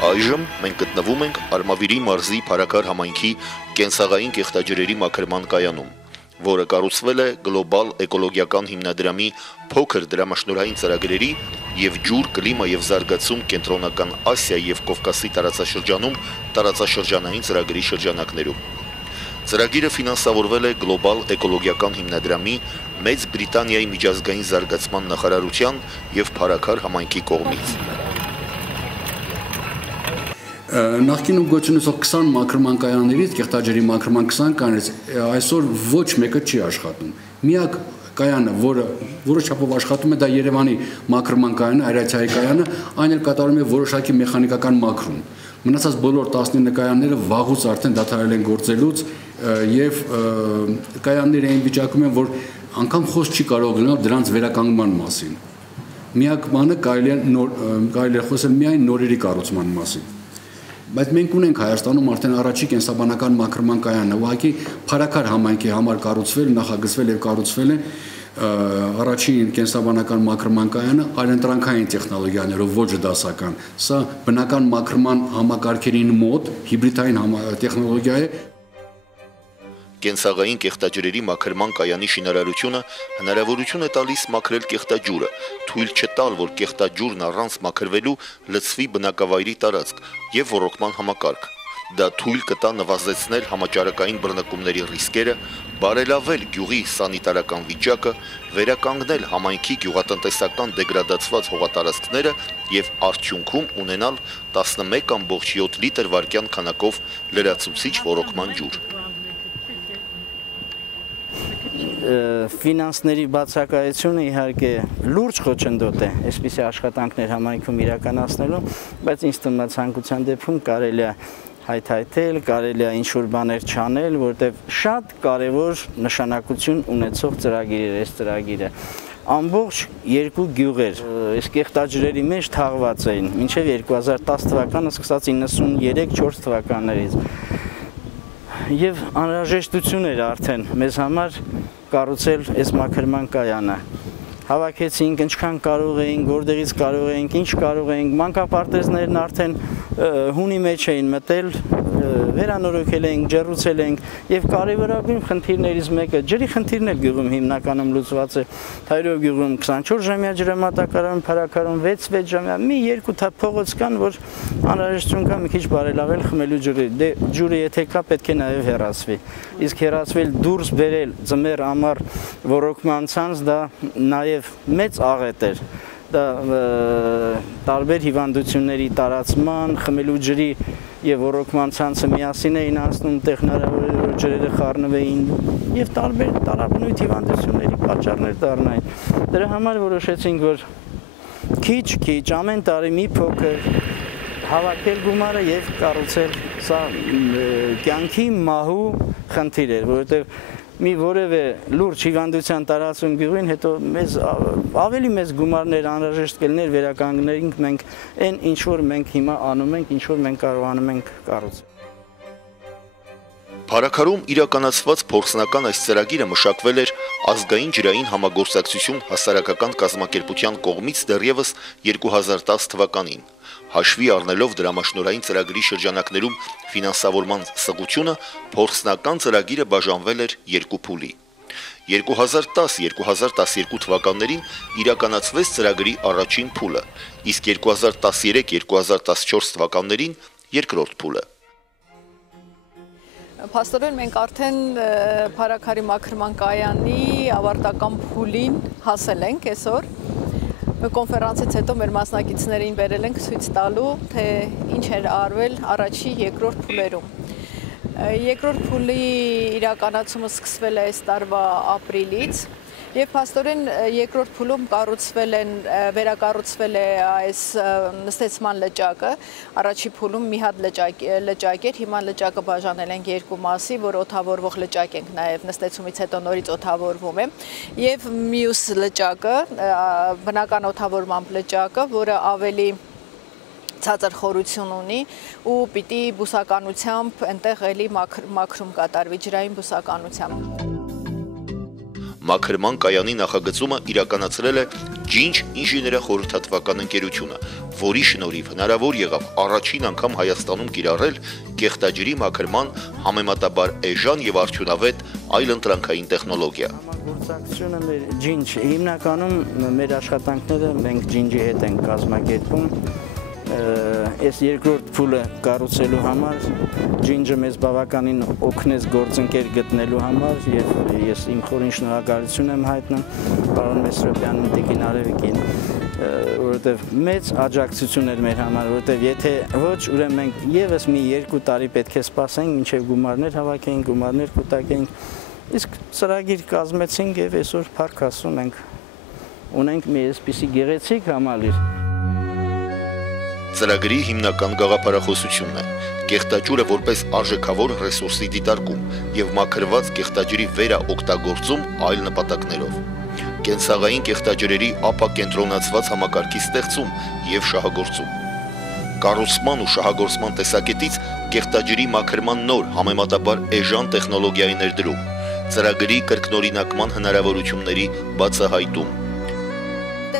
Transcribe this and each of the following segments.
Այժմ մենք գտնվում ենք Արմավիրի մարզի Փարաքար համայնքի կենցաղային կեղտաջրերի մաքրման կայանում, որը կառուցվել է գլոբալ էկոլոգիական հիմնադրամի փոքր դրամաշնորհային ծրագրերի եւ ջուր, կլիմա եւ զարգացում կենտրոնական Ասիայի եւ Կովկասի տարածաշրջանում տարածաշրջանային ծրագրի շրջանակներում։ Ծրագիրը ֆինանսավորվել է գլոբալ էկոլոգիական հիմնադրամի Մեծ Բրիտանիայի միջազգային զարգացման նախարարության եւ Փարաքար համայնքի կողմից։ Նախկինում գոչնուսող 20 մաքրման կայաններից, կեղտաջրի մաքրման 20 կայանից այսօր ոչ մեկը չի աշխատում։ Միակ կայանը, որը որոշ չափով աշխատում է, դա Երևանի մաքրման կայանը, Այրացիայի կայանը, այն էլ կատարում է որոշակի մեխանիկական մաքրում։ Մնացած բոլոր 19 կայանները վաղուց արդեն դադարել են գործելուց եւ կայանները այն վիճակում են, որ անգամ խոսք չի կարող գնալ դրանց վերականգնման մասին։ Միակ բանը կարելի է խոսել միայն նորերի կառուցման մասին։ Բայց մենք ունենք Հայաստանում արդեն առաջի կենսաբանական մաքրման կայանը, ուղղակի Փարաքար համայնքի համար կառուցվել, նախագծվել եւ կառուցվել է առաջին կենսաբանական մաքրման կայանը այլընտրանքային տեխնոլոգիաներով, ոչ դասական։ Սա բնական մաքրման համակարգերին մոտ հիբրիդային տեխնոլոգիա է։ Կենցաղային կեղտաջրերի մաքրման կայանի շինարարությունը հնարավորություն է տալիս մաքրել կեղտաջուրը, թույլ չտալ, որ կեղտաջուրն առանց մաքրվելու լցվի բնակավայրի տարածք եւ ոռոգման համակարգ։ Դա թույլ կտա նվազեցնել համաճարակային բռնկումների ռիսկերը, բարելավել գյուղի սանիտարական վիճակը, վերականգնել համայնքի գյուղատնտեսական դեգրադացված հողատարածքները եւ արդյունքում ունենալ 11.7 լիտր վայրկյան քանակով լրացուցիչ ոռոգման ջուր։ Ֆինանսների բացակայությունը իհարկե լուրջ խոչընդոտ է այսպիսի աշխատանքներ համայնքում իրականացնելու, բայց ինձ թվում է ցանկության դեպքում կարելի է հայթայթել, կարելի է ինչ-որ բաներ չանել, որտեղ շատ կարևոր նշանակություն ունեցող ծրագիր է այս ծրագիրը։ Ամբողջ երկու գյուղեր այս կեղտաջրերի մեջ թաղված էին մինչև 2010 թվականը, սկսած 93-4 թվականներից։ Եվ անհրաժեշտություն էր արդեն մեզ համար կառուցել այս մաքրման կայանը։ Հավաքեցինք, ինչքան կարող էինք, որտեղից կարող էինք, ինչ կարող էինք, մանկապարտեզներն արդեն հունի մեջ էին մտել, վերանորոգել էինք, ջեռուցել էինք եւ կարևորագույն խնդիրներից մեկը ջրի խնդիրն էլ գյուղում հիմնականում լուծված է։ Թայրով գյուղում 24 ժամյա ջրամատակարարում, Փարաքարում 6 ժամյա, մի երկու թափ փողոց կան, որ անհրաժեշտություն կա մի քիչ բարելավել խմելու ջուրը։ Դե ջուրը եթե կա, պետք է նաեւ հեռացվի։ Իսկ հեռացվել դուրս բերել ձմեռ ամառ ոռոգման ցանց դա նաեւ մեծ աղետ էր։ Դա տարբեր հիվանդությունների տարածման, խմելու ջրի եւ ոռոգման ցանցը միասին էին անցնում, տեխնարավոր էր որ ջրերը խառնվեին եւ տարբեր տարաբնույթ հիվանդությունների պատճառներ դառնային։ Դրա համար որոշեցինք, որ քիչ ամեն տարի մի փոքր հավաքել գումարը եւ կառուցել, սա կյանքի մահու խնդիր էր, որովհետեւ մի որևէ լուրջ հիվանդության տարածում գյուղին, հետո մեզ ավելի մեծ գումարներ անհրաժեշտ կլիներ վերականգնենք մենք այն ինչ որ մենք հիմա անում ենք, ինչ որ մենք կարողանում ենք կառուցել։ Փարաքարում իրականացված փորձնական այս ծրագիրը մշակվել էր ազգային ջրային համագործակցություն հասարակական կազմակերպության կողմից դեռևս 2010 թվականին։ Հաշվի առնելով դրամաշնորհային ծրագրի շրջանակներում ֆինանսավորման սղությունը, փորձնական ծրագիրը բաժանվել էր երկու փուլի։ 2010-2012 թվականներին իրականացվեց ծրագրի առաջին փուլը, իսկ 2013-2014 թվականներին երկրորդ փուլը։ Փաստորեն մենք արդեն Փարաքարի մաքրման կայանի ավարտական փուլին հասել ենք այսօր։ Կոնֆերանսից հետո մեր մասնակիցներին բերել ենք ցույց տալու, թե ինչ էր արվել առաջի երկրորդ փուլերում։ Երկրորդ փուլի իրականացումը սկսվել է այս տարվա ապրիլից եւ փաստորեն երկրորդ փուլում վերակառուցվել է այս նստեցման լճակը։ Առաջի փուլում մի հատ լճակ էր, հիմա լճակը բաժանել ենք երկու մասի, որ օդավորվող լճակ ենք նաեւ նստեցումից հետո նորից օդավորվում է։ Եվ մյուս լճակը, բնական օդավորմամբ լճակը, որը ավելի ցածր խորություն ունի ու պիտի բուսականությամբ այնտեղ էլի մաքրում կատարվի ջրային բուսականությամբ։ Մաքրման կայանի նախագծումը իրականացրել է Ջինջ ինժեներախորհրդատվական ընկերությունը, որի շնորհիվ հնարավոր եղավ առաջին անգամ Հայաստանում կիրառել կեղտաջրի մաքրման համեմատաբար էժան եւ արդյունավետ այլընտրանքային տեխնոլոգիա։ Համագործակցությունը մեր ջինջ հիմնականում մեր աշխատանքները մենք ջինջի հետ ենք կազմակերպում։ Այս երկրորդ փուլը կառուցելու համար ջինջը մեզ բավականին օգնեց գործընկեր գտնելու համար եւ ես իմ խորին շնորհակալություն եմ հայտնում պարոն Մեսրոպյանին, Տիկին Արևիկին, որովհետեւ մեծ աջակցություն էր մեր համար, որովհետեւ եթե ոչ, ուրեմն մենք եւս մի 2 տարի պետք է սպասենք, մինչեւ գումարներ հավաքենք, գումարներ կուտակենք, իսկ ծրագիր կազմեցինք եւ այսօր փառք Աստծո մենք ունենք մի այսպիսի գեղեցիկ համալիր։ Ծրագրի հիմնական գաղափարախոսությունն է կեղտաջուրը որպես արժեքավոր ռեսուրսի դիտարկում եւ մաքրված կեղտաջրի վերաօգտագործում այլ նպատակներով։ Կենցաղային կեղտաջրերի ապակենտրոնացված համակարգի ստեղծում եւ շահագործում։ Կառուցման ու շահագործման տեսակետից կեղտաջրի մաքրման նոր համեմատաբար էժան տեխնոլոգիայի ներդրում, ծրագրի կրկնօրինակման հնարավորությունների բացահայտում։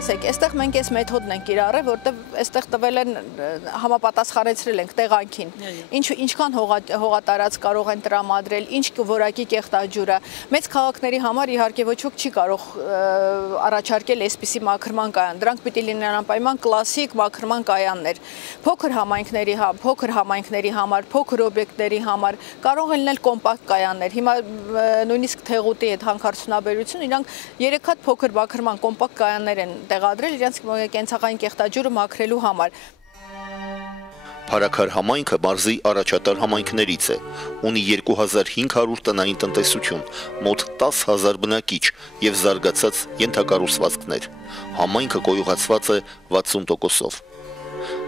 Տեսեք, այստեղ մենք այս մեթոդն ենք կիրառել, որտեղ այստեղ տվել են համապատասխանեցրել ենք տեղանքին։ Ինչքան հողատարած կարող են տրամադրել, ինչ որակի կեղտաջուրը։ Մեծ քաղաքների համար իհարկե ոչ ոք չի կարող առաջարկել այսպիսի մաքրման կայան։ Դրանք պիտի լինեն անպայման կլասիկ մաքրման կայաններ։ Փոքր համայնքների համար, փոքր օբյեկտների համար կարող են լինել կոմպակտ կայաններ։ Հիմա նույնիսկ Թեղուտի հետ հանքարդյունաբերություն իրանք 3 հատ փոքր մաքրման կոմպակտ կայաններ են տեղադրել իրենց կենցաղային կեղտաջուրը մաքրելու համար։ Փարաքար համայնքը մարզի առաջատար համայնքներից է, ունի 2500 տնային տնտեսություն, մոտ 10,000 բնակիչ եւ զարգացած ենթակառուցվածքներ։ Համայնքը կոյուղացված է 60%-ով։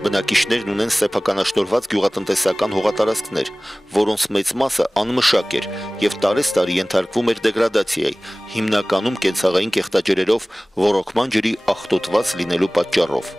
Բնակիչներն ունեն սեփականաշնորհված գյուղատնտեսական հողատարածքներ, որոնց մեծ մասը անմշակ էր եւ տարեստարի ենթարկվում էր դեգրադացիայի, հիմնականում կենցաղային կեղտաջրերով ոռոգման ջրի աղտոտված լինելու պատճառով։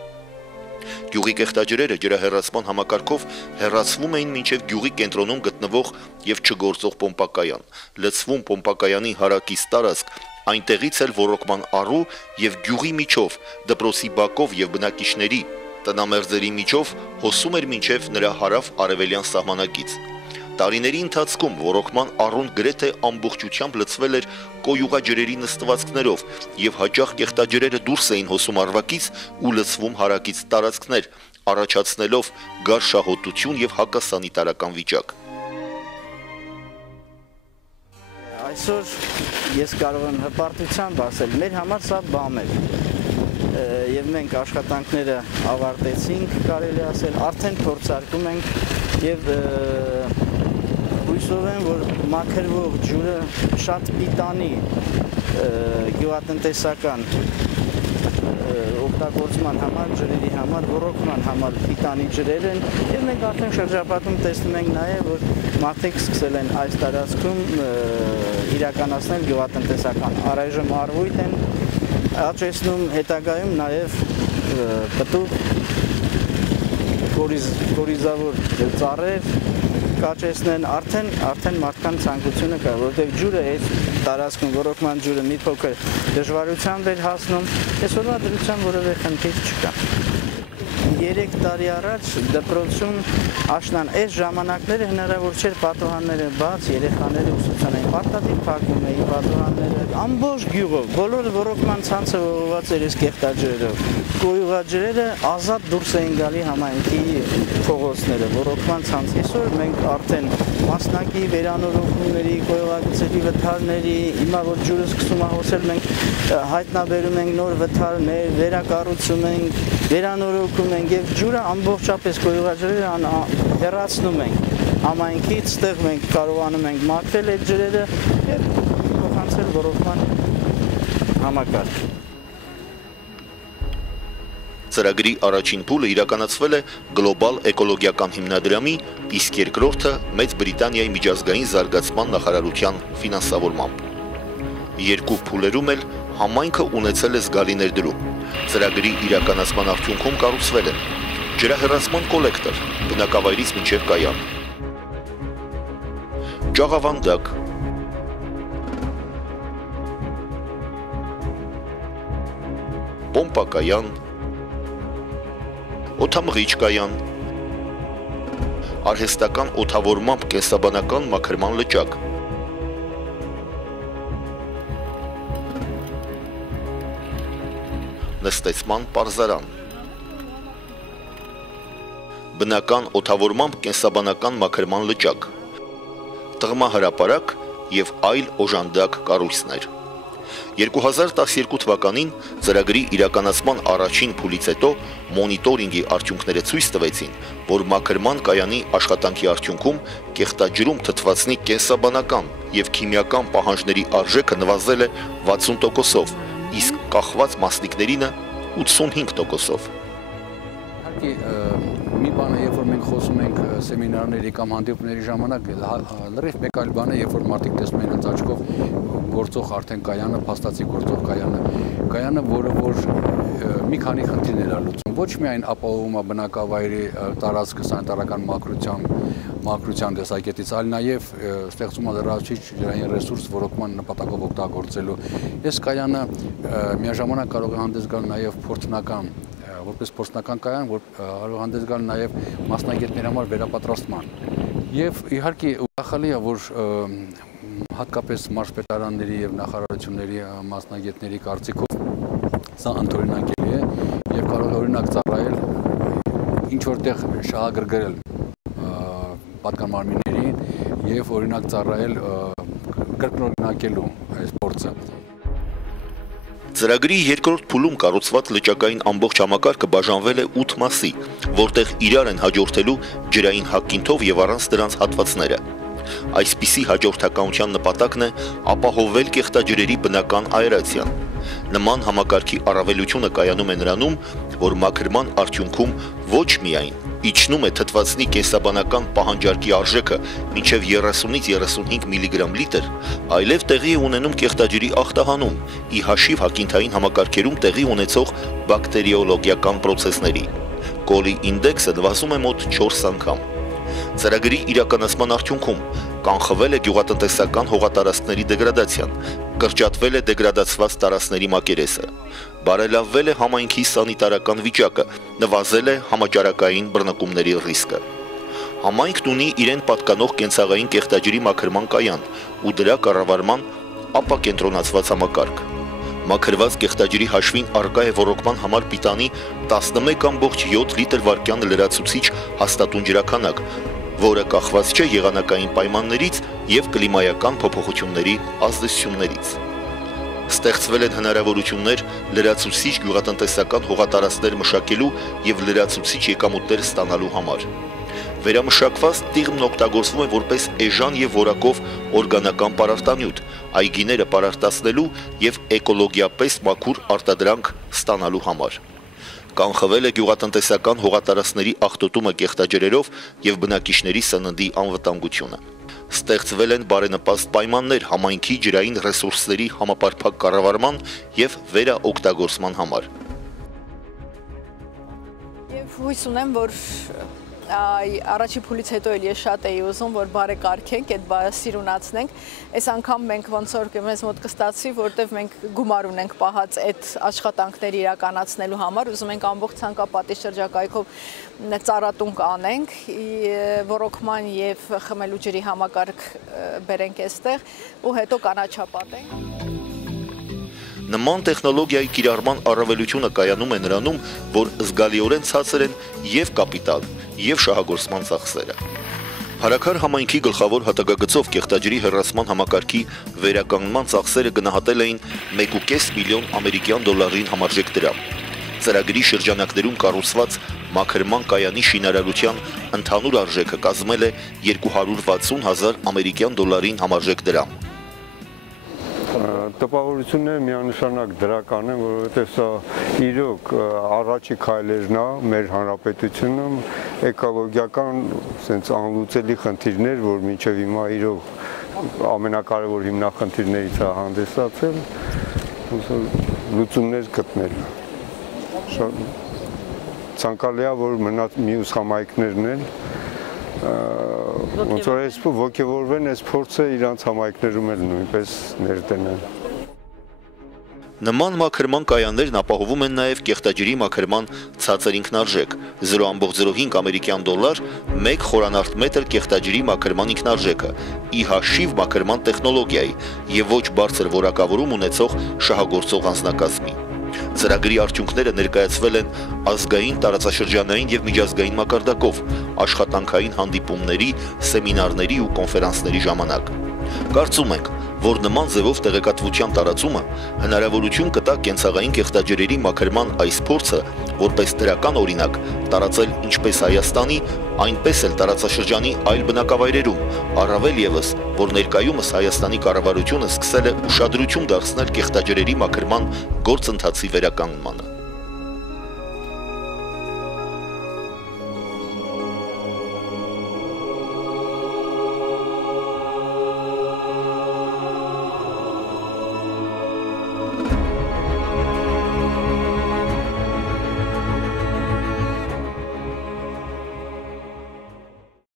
Գյուղի կեղտաջրերը ջրահեռացման համակարգով հեռացվում էին մինչև գյուղի կենտրոնում գտնվող եւ չգործող պոմպակայան, լցվում պոմպակայանի հարակից տարածք, այնտեղից էլ ոռոգման առու եւ գյուղի միջով, դպրոցի բակով եւ բնակիչների տնամերձերի միջով հոսում էր մինչև նրա հարավ-արևելյան սահմանակից։ Տարիների ընթացքում ոռոգման առուն գրեթե ամբողջությամբ լցվել էր կոյուղաջրերի նստվածքներով եւ հաճախ կեղտաջրերը դուրս էին հոսում արվակից ու լցվում հարակից տարածքներ, առաջացնելով գարշահոտություն եւ հակասանիտարական վիճակ։ Այսօր ես կարող եմ հպարտությամբ ասել, մեր համար սա բամ է։ Եվ մենք աշխատանքները ավարտեցինք, կարելի ասել, արդեն փորձարկում ենք եւ հույսով եմ, որ մաքրվող ջուրը շատ պիտանի գյուղատնտեսական օգտագործման համար, ջրերի համար, ոռոգման համար պիտանի ջրեր են եւ մենք արդեն շրջապատում տեսնում ենք նաեւ, որ մարդիկ սկսել են այս տարածքում իրականացնել գյուղատնտեսական առայժմ առվույթ են աճեցնում հետագայում նաև պտուղ կորիզավոր ծառեր կաճեցնեն, արդեն մարդկանց ցանկությունը կա, որովհետև ջուրը այս տարածքում ոռոգման ջուրը մի փոքր դժվարությամբ էր հասնում, այսօրվա դրությամբ որևէ խնդիր չկա։ 3 տարի առաջ դպրոցում աշնան այս ժամանակները հնարավոր չէր պատուհանները բաց, երեխաները ուսուցանային, պարտադիր փակում էին պատուհանները, ամբողջ գյուղով, բոլոր ոռոգման ցանցը ողողված էր այս կեղտաջրերով։ Կոյուղաջրերը ազատ դուրս էին գալի համայնքի փողոցները, ոռոգման ցանց։ Այսօր մենք արդեն մասնակի վերանորոգումների, կոյուղագծերի վթարների, հիմա որ ջուրը սկսում է հոսել, մենք հայտնաբերում ենք նոր վթարներ, վերակառուցում ենք, վերանորոգում ենք եւ ջուրը ամբողջապես կոյուղաջրերը հեռացնում ենք համայնքից, ստեղ մենք կարողանում ենք մաքրել այդ ջրերը եւ փոխանցել ոռոգման համակարգ։ Ծրագրի առաջին փուլը իրականացվել է գլոբալ էկոլոգիական հիմնադրամի, իսկ երկրորդը Մեծ Բրիտանիայի միջազգային զարգացման նախարարության ֆինանսավորմամբ։ Երկու փուլերում էլ համայնքը ունեցել է զգալի ներդրում։ Ծրագրի իրականացման արդյունքում կառուցվել են ջրահեռացման կոլեկտոր, բնակավայրից մինչև կայան, ջաղավանդակ, պոմպա կայան, օդամղիչ կայան, արհեստական օդավորմամբ կենսաբանական մաքրման լճակ, նստեցման պարզարան, բնական օդավորմամբ կենսաբանական մաքրման լճակ, տղմահրապարակ և այլ օժանդակ կառույցներ։ 2012 թվականին ծրագրի իրականացման առաջին փուլից հետո մոնիտորինգի արդյունքները ցույց տվեցին, որ մաքրման կայանի աշխատանքի արդյունքում կեղտաջրում թթվածնի կենսաբանական և քիմիական պահանջների արժեքը նվազել է 60%-ով, իսկ կախված մասնիկներինը 85%-ով։ Մի բան է, երբ որ մենք խոսում ենք սեմինարների կամ հանդիպումների ժամանակ, լրիվ մեկ այլ բան է, երբ որ մարդիկ տեսնում են հենց աչքով գործող արդեն կայանը, փաստացի գործող կայանը, որը որ մի քանի խնդիրներ է լուծում։ Ոչ միայն ապահովում է բնակավայրի տարածքը սանիտարական մաքրության տեսակետից, այլ նաև ստեղծում է լրացուցիչ ջրային ռեսուրս ոռոգման նպատակով օգտագործելու։ Այս կայանը միաժամանակ կարող է հանդես գալ նաև որպես փորձնական կայան, որ կարող հանդես գալ նաև մասնագետների համար վերապատրաստման։ Եվ իհարկե ուրախալի է, որ հատկապես մարզպետարանների եւ նախարարությունների մասնագետների կարծիքով սա ընդօրինակելի է եւ կարող է օրինակ ծառայել ինչ որտեղ շահագրգռել պատկանամարմիններին եւ օրինակ ծառայել կրկնօրինակելու այս փորձը։ Ծրագրի երկրորդ փուլում կառուցված լճակային ամբողջ համակարգը բաժանվել է 8 մասի, որտեղ իրար են հաջորդելու ջրային հակինթով եւ առանց դրանց հատվածները։ Այսպիսի հաջորդականության նպատակն է ապահովել կեղտաջրերի բնական աերացիան։ Նման համակարգի առավելությունը կայանում է նրանում, որ մաքրման արդյունքում ոչ միայն իջնում է թթվածնի կենսաբանական պահանջարկի արժեքը մինչև 30-ից 35 միլիգրամ լիտր, այլև տեղի է ունենում կեղտաջրի ախտահանում, ի հաշիվ հակինթային համակարգերում տեղի ունեցող բակտերիոլոգիական պրոցեսների։ Կոլի ինդեքսը նվազում է մոտ 4 անգամ։ Ծրագրի իրականացման արդյունքում կանխվել է գյուղատնտեսական հողատարածքների դեգրադացիան, կրճատվել է դեգրադացված տարածքների մակերեսը, բարելավվել է համայնքի սանիտարական վիճակը, նվազել է համաճարակային բռնկումների ռիսկը։ Համայնքն ունի իրեն պատկանող կենցաղային կեղտաջրի մաքրման կայան ու դրա կառավարման ապակենտրոնացված համակարգ։ Մաքրված կեղտաջրի հաշվին առկա է ոռոգման համար պիտանի 11.7 լիտր վայրկյան լրացուցիչ հաստատուն ջրաքանակ, որը կախված չէ եղանակային պայմաններից և կլիմայական փոփոխությունների ազդեցություններից։ Ստեղծվել են հնարավորություններ լրացուցիչ գյուղատնտեսական հողատարածքներ մշակելու և լրացուցիչ եկամուտներ ստանալու համար։ Վերամշակված տիղմն օգտագործվում է որպես էժան և որակով օրգանական պարարտանյութ, այգիները պարարտացնելու և էկոլոգիապես մաքուր արտադրանք ստանալու համար։ Կանխվել է գյուղատնտեսական հողատարածքների աղտոտումը կեղտաջրերով և բնակիչների սննդի անվտանգությունը։ Ստեղծվել են բարենպաստ պայմաններ համայնքի ջրային ռեսուրսների համապարփակ կառավարման և վերաօգտագործման համար։ Եվ հույս ունեմ, որ առաջին փուլից հետո էլ ես շատ էի ուզում, որ բարեկարգենք, այդ սիրունացնենք։ Այս անգամ մենք ոնց որ մեզ մոտ կստացվի, որտեվ մենք գումար ունենք պահած այդ աշխատանքները իրականացնելու համար, ուզում ենք ամբողջ ցանկապատի շրջակայքով ծառատուն կանենք, ոռոգման եւ խմելու ջրի համակարգ բերենք այստեղ ու հետո կանաչապատենք։ Նման տեխնոլոգիայի կիրառման առավելությունը կայանում է նրանում, որ զգալիորեն ցածր են և կապիտալ, և շահագործման ծախսերը։ Հարաքար համայնքի գլխավոր հատակագծով կեղտաջրի հեռացման համակարգի վերականգնման ծախսերը գնահատել էին 1.5 միլիոն ամերիկյան դոլարին համարժեք դրամ։ Ծրագրի շրջանակներում կառուցված մաքրման կայանի շինարարության ընդհանուր արժեքը կազմել է 260,000 ամերիկյան դոլարին համարժեք դրամ։ Տպավորությունները միանշանակ դրական են, որովհետև սա իրոք առաջի քայլերն է մեր հանրապետությունում, էկոլոգիական sense անլուծելի խնդիրներ, որ մինչև հիմա իրոք ամենակարևոր հիմնախնդիրներից է հանդեսացել, լուծումներ գտնել։ Ցանկալի է, որ մնաց մյուս համայնքներն են ոնց որ այս ոգևորվեն այս փորձը իրանց համայնքներում էլ նույնպես ներդնեն։ Նման մաքրման կայաններն ապահովում են նաև կեղտաջրի մաքրման ցածր ինքնարժեք՝ 0.05 ամերիկյան դոլար 1 խորանարդ մետր կեղտաջրի մաքրման ինքնարժեքը, ի հաշիվ մաքրման տեխնոլոգիայի եւ ոչ բարձր որակավորում ունեցող շահագործող անձնակազմի։ Ծրագրի արդյունքները ներկայացվել են ազգային, տարածաշրջանային եւ միջազգային մակարդակով, աշխատանքային հանդիպումների, սեմինարների ու կոնֆերանսների ժամանակ։ Կարծում ենք, որ նման ձևով տեղեկատվության տարածումը հնարավորություն կտա կենցաղային կեղտաջրերի մաքրման այս փորձը որպես դրական օրինակ տարածել ինչպես Հայաստանի, այնպես էլ տարածաշրջանի այլ բնակավայրերում, առավել եւս, որ ներկայումս Հայաստանի կառավարությունը սկսել է ուշադրություն դարձնել կեղտաջրերի մաքրման գործընթացի վերականգնմանը։